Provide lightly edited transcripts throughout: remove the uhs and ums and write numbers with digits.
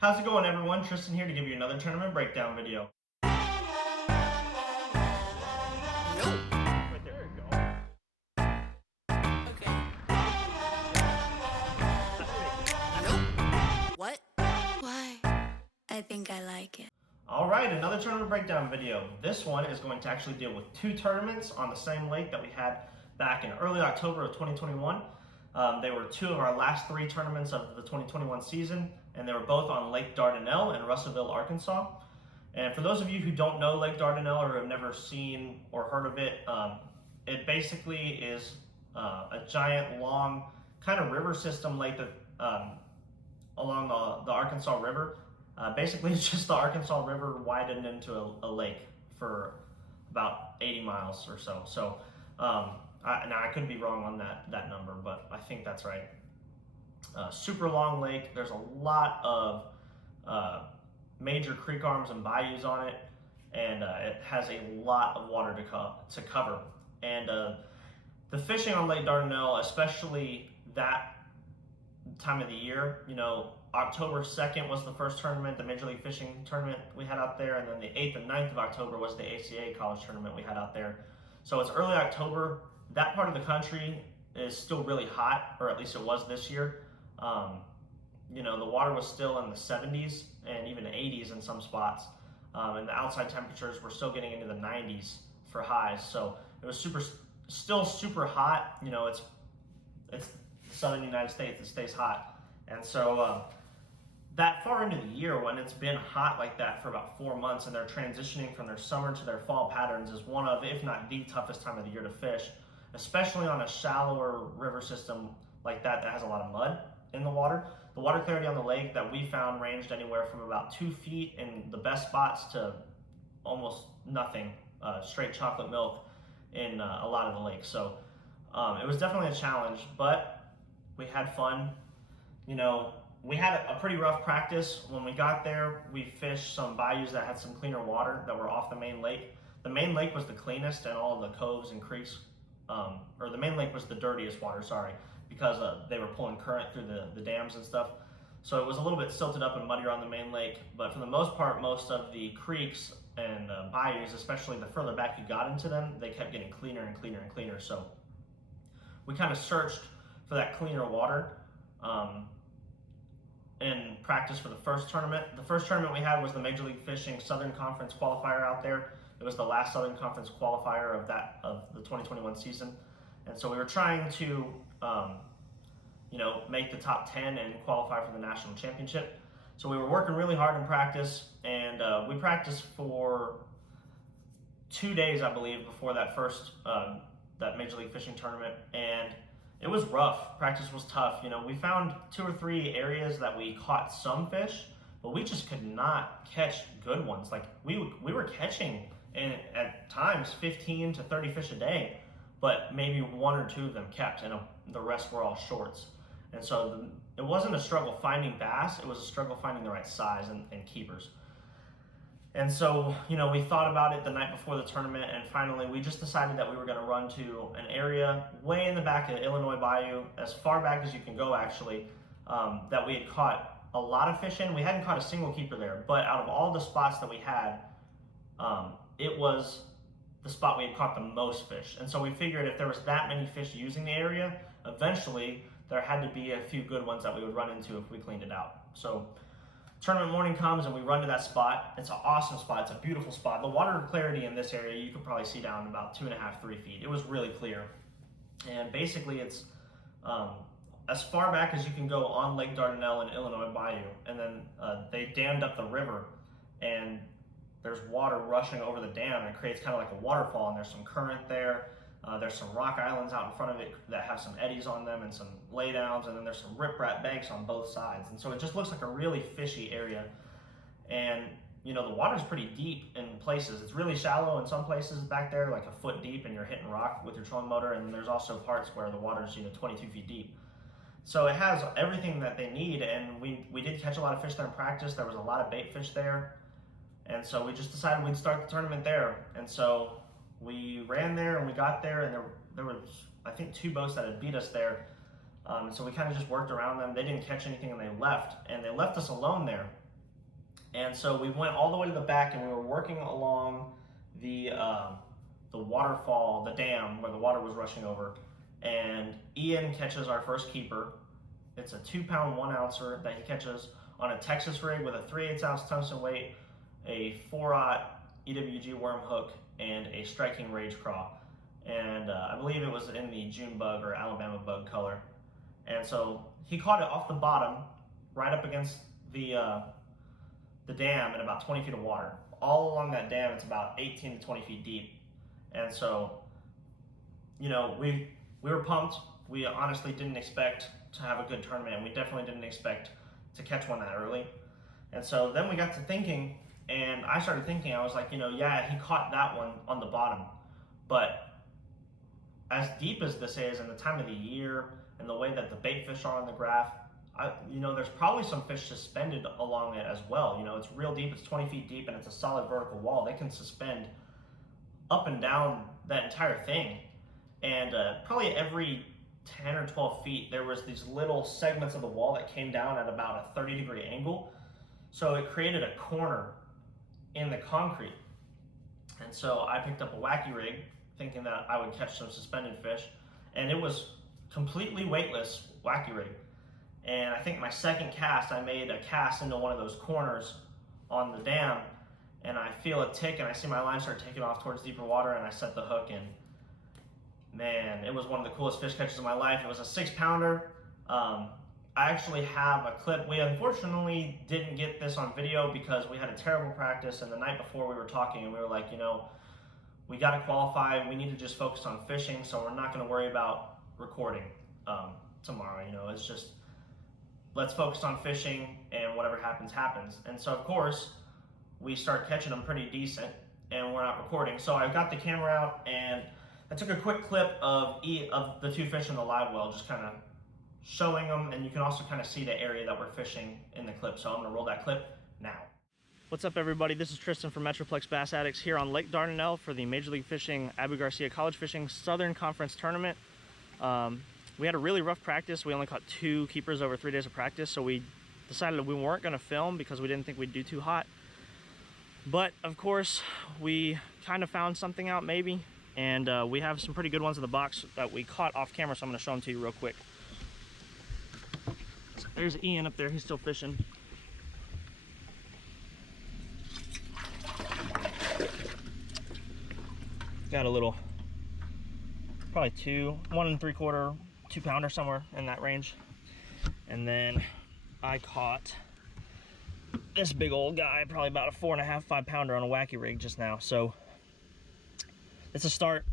How's it going, everyone? Tristan here to give you another tournament breakdown video. Right there you go. Okay. What? Why? I think I like it. Alright, another tournament breakdown video. This one is going to actually deal with two tournaments on the same lake that we had back in early October of 2021. They were two of our last three tournaments of the 2021 season, and they were both on Lake Dardanelle in Russellville, Arkansas. And for those of you who don't know Lake Dardanelle or have never seen or heard of it, it basically is a giant, long kind of river system lake that along the Arkansas River. Basically, it's just the Arkansas River widened into a lake for about 80 miles or so. So now I could be wrong on that number, but I think that's right. Super long lake. There's a lot of major creek arms and bayous on it, and it has a lot of water to cover. And the fishing on Lake Dardanelle, especially that time of the year, October 2nd was the first tournament, the Major League Fishing tournament we had out there, and then the 8th and 9th of October was the ACA college tournament we had out there. So it's early October. That part of the country is still really hot, or at least it was this year. The water was still in the 70s and even 80s in some spots, and the outside temperatures were still getting into the 90s for highs. So it was still super hot. It's the southern United States, it stays hot. And so that far into the year, when it's been hot like that for about 4 months and they're transitioning from their summer to their fall patterns, is one of, if not the toughest time of the year to fish, especially on a shallower river system like that has a lot of mud in the water. The water clarity on the lake that we found ranged anywhere from about 2 feet in the best spots to almost nothing, straight chocolate milk in a lot of the lakes. So it was definitely a challenge, but we had fun. We had a pretty rough practice. When we got there, we fished some bayous that had some cleaner water that were off the main lake. The main lake was the cleanest, and all the coves and creeks, or the main lake was the dirtiest water, sorry, because they were pulling current through the dams and stuff. So it was a little bit silted up and muddier on the main lake, but for the most part, most of the creeks and bayous, especially the further back you got into them, they kept getting cleaner and cleaner and cleaner. So we kind of searched for that cleaner water in practice for the first tournament. The first tournament we had was the Major League Fishing Southern Conference qualifier out there. It was the last Southern Conference qualifier of the 2021 season. And so we were trying to make the top 10 and qualify for the national championship. So we were working really hard in practice, and we practiced for 2 days, I believe, before that first that Major League Fishing tournament, and it was rough. Practice was tough. We found 2 or 3 areas that we caught some fish, but we just could not catch good ones. Like we were catching at times 15 to 30 fish a day, but maybe 1 or 2 of them kept, and the rest were all shorts. And so it wasn't a struggle finding bass, it was a struggle finding the right size and keepers. And so, we thought about it the night before the tournament, and finally we just decided that we were going to run to an area way in the back of Illinois Bayou, as far back as you can go actually, that we had caught a lot of fish in. We hadn't caught a single keeper there, but out of all the spots that we had, it was the spot we had caught the most fish. And so we figured if there was that many fish using the area, eventually there had to be a few good ones that we would run into if we cleaned it out. So tournament morning comes and we run to that spot. It's an awesome spot. It's a beautiful spot. The water clarity in this area, you could probably see down about 2.5, 3 feet. It was really clear. And basically it's as far back as you can go on Lake Dardanelle and Illinois Bayou. And then they dammed up the river, and there's water rushing over the dam, and it creates kind of like a waterfall, and there's some current there. There's some rock islands out in front of it that have some eddies on them and some laydowns, and then there's some riprap banks on both sides. And so it just looks like a really fishy area. And the water's pretty deep in places. It's really shallow in some places back there, like a foot deep, and you're hitting rock with your trolling motor. And there's also parts where the water's 22 feet deep. So it has everything that they need, and we did catch a lot of fish there in practice. There was a lot of bait fish there. And so we just decided we'd start the tournament there. And so we ran there and we got there, and there was, I think, 2 boats that had beat us there. So we kind of just worked around them. They didn't catch anything and they left. And they left us alone there. And so we went all the way to the back, and we were working along the waterfall, the dam where the water was rushing over. And Ian catches our first keeper. It's a 2-pound 1-ouncer that he catches on a Texas rig with a 3/8 ounce tungsten weight, a 4/0 EWG worm hook, and a striking rage craw. And I believe it was in the June bug or Alabama bug color. And so he caught it off the bottom, right up against the dam in about 20 feet of water. All along that dam, it's about 18 to 20 feet deep. And so, you know, we were pumped. We honestly didn't expect to have a good tournament, and we definitely didn't expect to catch one that early. And so then we got to thinking, and I started thinking, I was like, you know, yeah, he caught that one on the bottom, but as deep as this is, and the time of the year, and the way that the bait fish are on the graph, you know, there's probably some fish suspended along it as well. You know, it's real deep, it's 20 feet deep, and it's a solid vertical wall. They can suspend up and down that entire thing. And probably every 10 or 12 feet, there was these little segments of the wall that came down at about a 30-degree angle. So it created a corner in the concrete. And so I picked up a Wacky rig, thinking that I would catch some suspended fish, and it was completely weightless Wacky rig. And I think my second cast, I made a cast into one of those corners on the dam, and I feel a tick, and I see my line start taking off towards deeper water, and I set the hook in. Man, it was one of the coolest fish catches of my life. It was a 6-pounder. I actually have a clip. We unfortunately didn't get this on video because we had a terrible practice, and the night before we were talking, and we were like, you know, we got to qualify. We need to just focus on fishing, so we're not going to worry about recording tomorrow. You know, it's just, let's focus on fishing, and whatever happens, happens. And so, of course, we start catching them pretty decent, and we're not recording. So I got the camera out, and I took a quick clip of the two fish in the live well, just kind of showing them, and you can also kind of see the area that we're fishing in the clip. So I'm gonna roll that clip now. What's up, everybody? This is Tristan from Metroplex Bass Addicts here on Lake Dardanelle for the Major League Fishing Abu Garcia College Fishing Southern Conference Tournament. We had a really rough practice. We only caught 2 keepers over 3 days of practice, so we decided we weren't gonna film because we didn't think we'd do too hot. But of course, we kind of found something out maybe, and we have some pretty good ones in the box that we caught off camera, so I'm gonna show them to you real quick. So there's Ian up there, he's still fishing. Got a little, probably 1 3/4, 2-pounder, somewhere in that range. And then I caught this big old guy, probably about a 4.5, 5-pounder on a Wacky rig just now. So it's a start.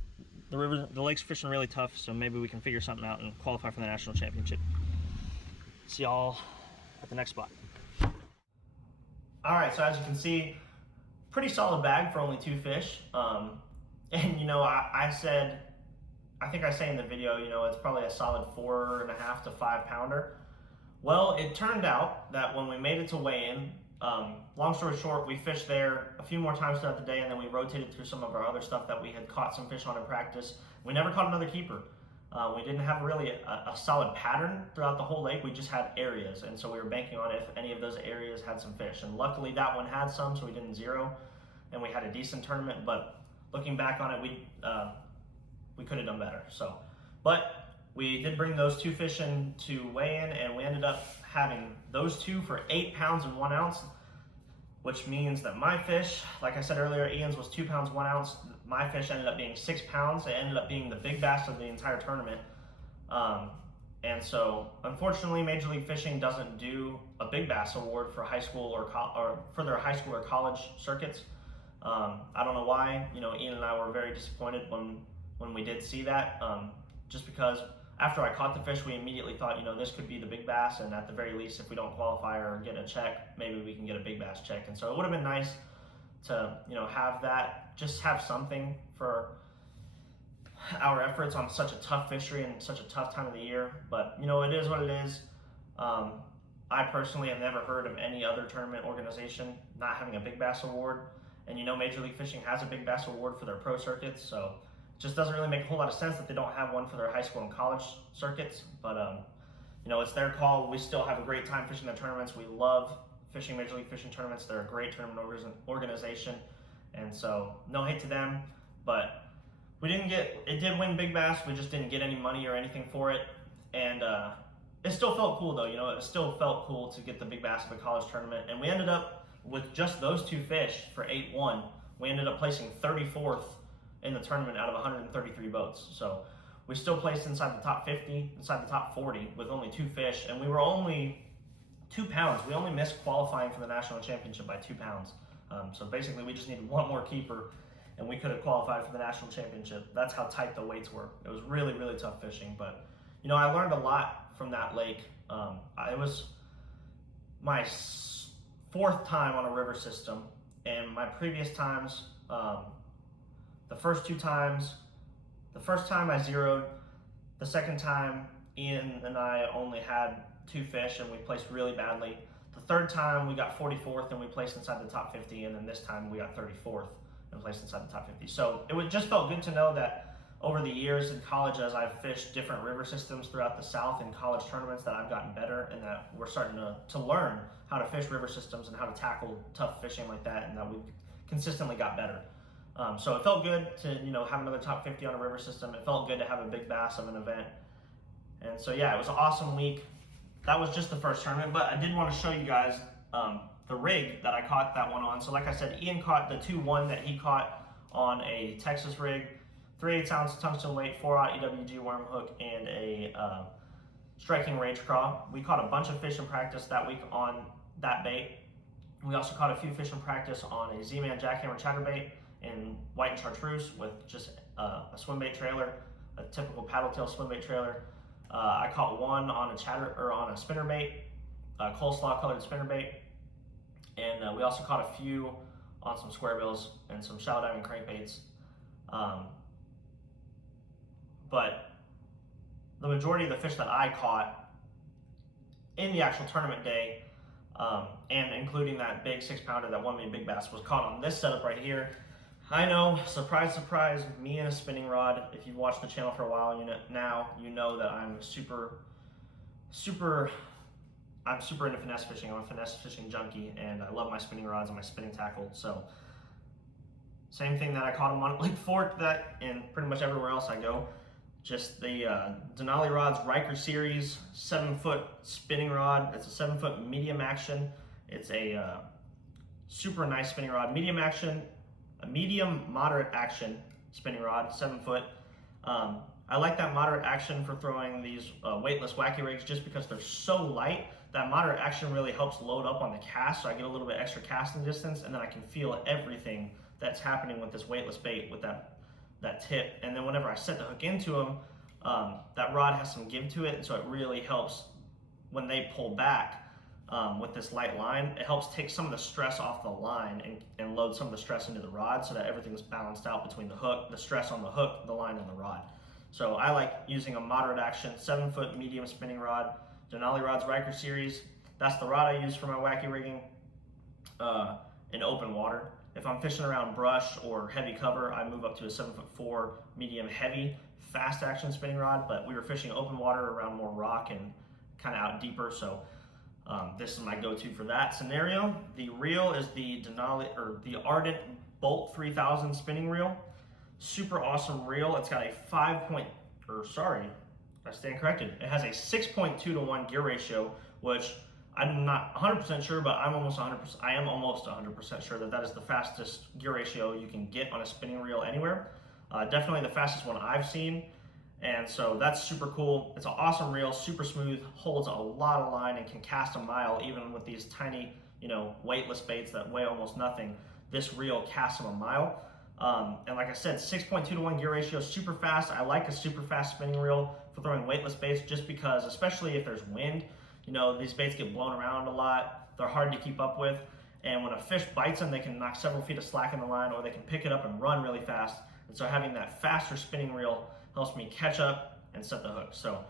The lake's fishing really tough, so maybe we can figure something out and qualify for the national championship. See y'all at the next spot. All right, so as you can see, pretty solid bag for only 2 fish. And you know, I think I say in the video, you know, it's probably a solid 4.5 to 5-pounder. Well, it turned out that when we made it to weigh-in, long story short, we fished there a few more times throughout the day, and then we rotated through some of our other stuff that we had caught some fish on in practice. We never caught another keeper. We didn't have really a solid pattern throughout the whole lake. We just had areas, and so we were banking on if any of those areas had some fish. And luckily that one had some, so we didn't zero, and we had a decent tournament. But looking back on it, we could have done better. So, but we did bring those 2 fish in to weigh in, and we ended up having those 2 for 8 pounds and 1 ounce, which means that my fish, like I said earlier, Ian's was 2 pounds 1 ounce. My fish ended up being 6 pounds. It ended up being the big bass of the entire tournament. And so, unfortunately, Major League Fishing doesn't do a big bass award for high school or for their high school or college circuits. I don't know why. You know, Ian and I were very disappointed when we did see that, just because after I caught the fish, we immediately thought, you know, this could be the big bass, and at the very least, if we don't qualify or get a check, maybe we can get a big bass check. And so it would have been nice to, you know, have that, just have something for our efforts on such a tough fishery and such a tough time of the year. But, you know, it is what it is. I personally have never heard of any other tournament organization not having a big bass award. And you know, Major League Fishing has a big bass award for their pro circuits, so it just doesn't really make a whole lot of sense that they don't have one for their high school and college circuits. But you know, it's their call. We still have a great time fishing the tournaments. We love fishing Major League Fishing tournaments. They're a great tournament organization, and so no hate to them, but it did win Big Bass, we just didn't get any money or anything for it, and it still felt cool though, it still felt cool to get the Big Bass of a college tournament, and we ended up with just those 2 fish for 8-1, we ended up placing 34th in the tournament out of 133 boats, so we still placed inside the top 50, inside the top 40 with only 2 fish, and we were only 2 pounds. We only missed qualifying for the national championship by 2 pounds. So basically we just needed one more keeper and we could have qualified for the national championship. That's how tight the weights were. It was really, really tough fishing, but I learned a lot from that lake. It was my 4th time on a river system, and my previous times, the first time I zeroed, the second time Ian and I only had 2 fish and we placed really badly. The third time we got 44th and we placed inside the top 50, and then this time we got 34th and placed inside the top 50. So just felt good to know that over the years in college, as I've fished different river systems throughout the South in college tournaments, that I've gotten better and that we're starting to learn how to fish river systems and how to tackle tough fishing like that, and that we've consistently got better. So it felt good to have another top 50 on a river system. It felt good to have a Big Bass of an event. And so yeah, it was an awesome week. That was just the first tournament, but I did want to show you guys the rig that I caught that one on. So like I said, Ian caught the 2-1 that he caught on a Texas rig, 3/8 ounce tungsten weight, 4/0 EWG worm hook, and a striking rage craw. We caught a bunch of fish in practice that week on that bait. We also caught a few fish in practice on a Z-Man jackhammer chatterbait in white and chartreuse with just a swim bait trailer, a typical paddle tail swim bait trailer. I caught one on a spinner bait, a coleslaw colored spinner bait, and we also caught a few on some square bills and some shallow diving crankbaits. But the majority of the fish that I caught in the actual tournament day, and including that big 6-pounder that won me Big Bass, was caught on this setup right here. I know, surprise, surprise, me and a spinning rod. If you've watched the channel for a while, you know that I'm super into finesse fishing. I'm a finesse fishing junkie, and I love my spinning rods and my spinning tackle. So same thing that I caught them on at Lake Fork, that and pretty much everywhere else I go. Just the Denali Rods Riker Series 7-foot spinning rod. It's a 7-foot medium action. It's a super nice spinning rod, medium action. A medium moderate action spinning rod, 7-foot. I like that moderate action for throwing these weightless wacky rigs just because they're so light. That moderate action really helps load up on the cast, so I get a little bit extra casting distance, and then I can feel everything that's happening with this weightless bait with that tip. And then whenever I set the hook into them, that rod has some give to it, and so it really helps when they pull back. With this light line, it helps take some of the stress off the line and load some of the stress into the rod so that everything's balanced out between the hook, the stress on the hook, the line, and the rod. So I like using a moderate action 7-foot medium spinning rod, Denali Rods Riker Series. That's the rod I use for my wacky rigging in open water. If I'm fishing around brush or heavy cover, I move up to a 7'4" medium heavy fast action spinning rod, but we were fishing open water around more rock and kind of out deeper, so this is my go-to for that scenario. The reel is the Ardent Bolt 3000 spinning reel. Super awesome reel. It's got a I stand corrected. It has a 6.2 to 1 gear ratio, which I'm not 100% sure, but I am almost 100% sure that is the fastest gear ratio you can get on a spinning reel anywhere. Definitely the fastest one I've seen. And so that's super cool. It's an awesome reel, super smooth, holds a lot of line, and can cast a mile even with these tiny, weightless baits that weigh almost nothing. This reel casts them a mile. And like I said, 6.2 to 1 gear ratio, super fast. I like a super fast spinning reel for throwing weightless baits just because, especially if there's wind, these baits get blown around a lot. They're hard to keep up with. And when a fish bites them, they can knock several feet of slack in the line, or they can pick it up and run really fast. And so having that faster spinning reel helps me catch up and set the hook. So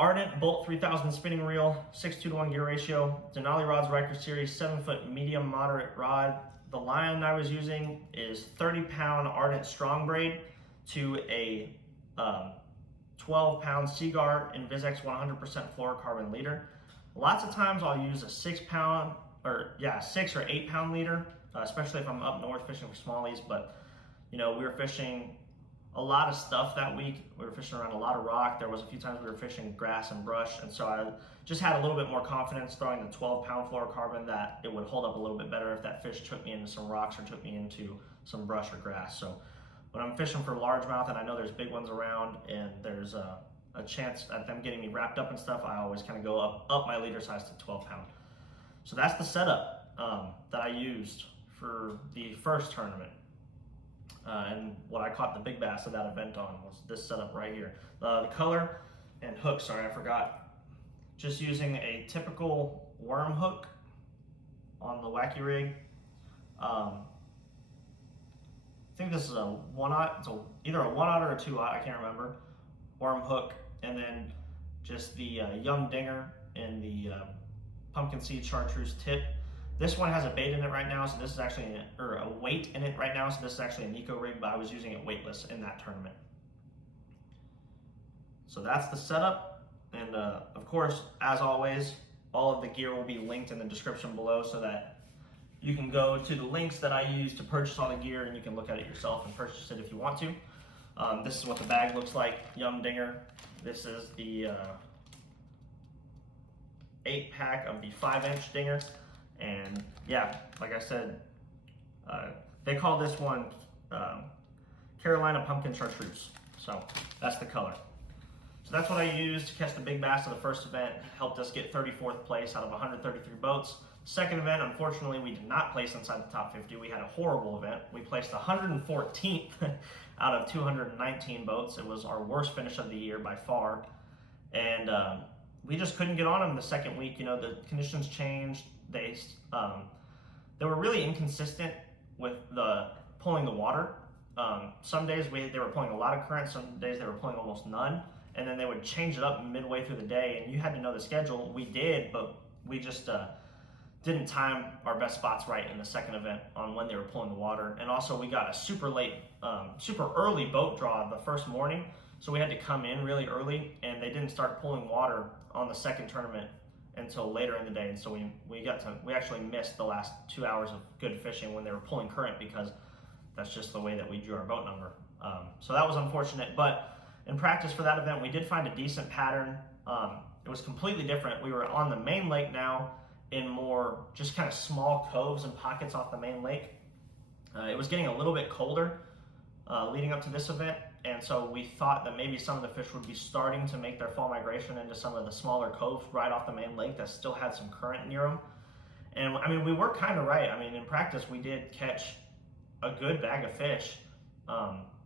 Ardent Bolt 3000 spinning reel, 6.2 to 1 gear ratio, Denali Rods Riker Series 7-foot medium moderate rod. The line I was using is 30-pound Ardent strong braid to a 12-pound Seaguar Invisex 100% fluorocarbon leader. Lots of times I'll use a 6 or 8 pound leader, especially if I'm up north fishing for smallies. But we were fishing a lot of stuff that week. We were fishing around a lot of rock. There was a few times we were fishing grass and brush, and so I just had a little bit more confidence throwing the 12 pound fluorocarbon that it would hold up a little bit better if that fish took me into some rocks or took me into some brush or grass. So when I'm fishing for largemouth and I know there's big ones around and there's a chance at them getting me wrapped up and stuff, I always kind of go up my leader size to 12 pound. So that's the setup that I used for the first tournament. And what I caught the big bass of that event on was this setup right here. The color and hook, sorry, I forgot. Just using a typical worm hook on the Wacky rig. I think this is a 1/0. It's either a 1/0 or a 2/0, I can't remember. Worm hook, and then just the young dinger and the pumpkin seed chartreuse tip. This one has a bait in it right now, so this is actually a weight in it right now, so this is actually a Nico rig, but I was using it weightless in that tournament. So that's the setup, and of course, as always, all of the gear will be linked in the description below so that you can go to the links that I use to purchase all the gear, and you can look at it yourself and purchase it if you want to. This is what the bag looks like, young dinger. This is the 8-pack of the 5-inch dinger. And yeah, like I said, they call this one Carolina Pumpkin Chartreuse. So that's the color. So that's what I used to catch the big bass of the first event. Helped us get 34th place out of 133 boats. Second event, unfortunately, we did not place inside the top 50. We had a horrible event. We placed 114th out of 219 boats. It was our worst finish of the year by far. And we just couldn't get on them the second week. The conditions changed. They were really inconsistent with pulling the water. Some days they were pulling a lot of current, some days they were pulling almost none, and then they would change it up midway through the day, and you had to know the schedule. We did, but we just didn't time our best spots right in the second event on when they were pulling the water. And also we got a super early boat draw the first morning, so we had to come in really early, and they didn't start pulling water on the second tournament until later in the day, and so we actually missed the last 2 hours of good fishing when they were pulling current, because that's just the way that we drew our boat number. So that was unfortunate, but in practice for that event we did find a decent pattern. It was completely different. We were on the main lake now in more just kind of small coves and pockets off the main lake. It was getting a little bit colder leading up to this event, and so we thought that maybe some of the fish would be starting to make their fall migration into some of the smaller coves right off the main lake that still had some current near them. And I mean, we were kind of right. I mean, in practice, we did catch a good bag of fish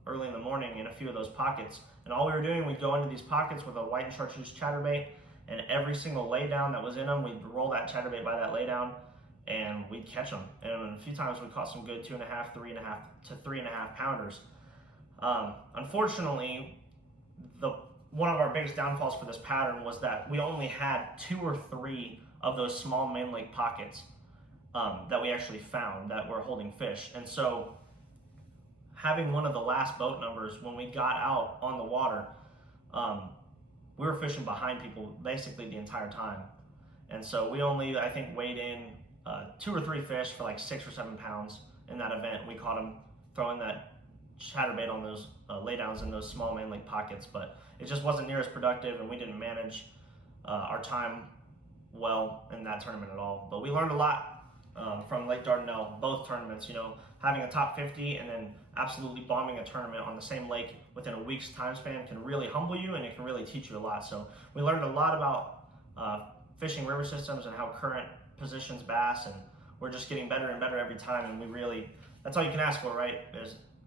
early in the morning in a few of those pockets. And all we were doing, we'd go into these pockets with a white and chartreuse chatterbait, and every single laydown that was in them, we'd roll that chatterbait by that laydown, and we'd catch them. And a few times we caught some good 2.5, 3.5 to 3.5 pounders. Unfortunately, one of our biggest downfalls for this pattern was that we only had 2 or 3 of those small main lake pockets that we actually found that were holding fish. And so having one of the last boat numbers, when we got out on the water, we were fishing behind people basically the entire time. And so we only, I think, weighed in 2 or 3 fish for like 6 or 7 pounds in that event. We caught them throwing that chatterbait on those laydowns in those small main lake pockets, but it just wasn't near as productive, and we didn't manage our time well in that tournament at all. But we learned a lot from Lake Dardanelle, both tournaments. Having a top 50 and then absolutely bombing a tournament on the same lake within a week's time span can really humble you, and it can really teach you a lot. So we learned a lot about fishing river systems and how current positions bass, and we're just getting better and better every time. And that's all you can ask for, right?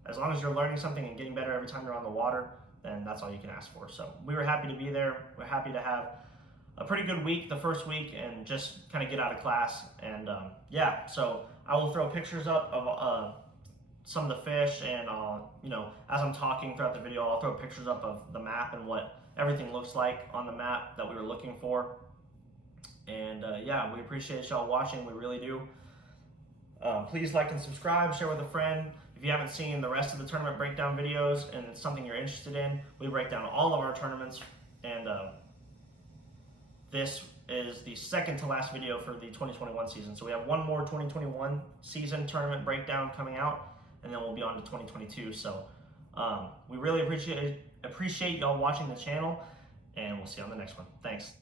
As long as you're learning something and getting better every time you're on the water, then that's all you can ask for. So we were happy to be there. We're happy to have a pretty good week the first week and just kind of get out of class. And yeah, so I will throw pictures up of some of the fish, and as I'm talking throughout the video, I'll throw pictures up of the map and what everything looks like on the map that we were looking for. And yeah, we appreciate y'all watching. We really do. Please like and subscribe, share with a friend. If you haven't seen the rest of the tournament breakdown videos and it's something you're interested in, we break down all of our tournaments, and this is the second to last video for the 2021 season. So we have one more 2021 season tournament breakdown coming out, and then we'll be on to 2022. So we really appreciate y'all watching the channel, and we'll see you on the next one. Thanks.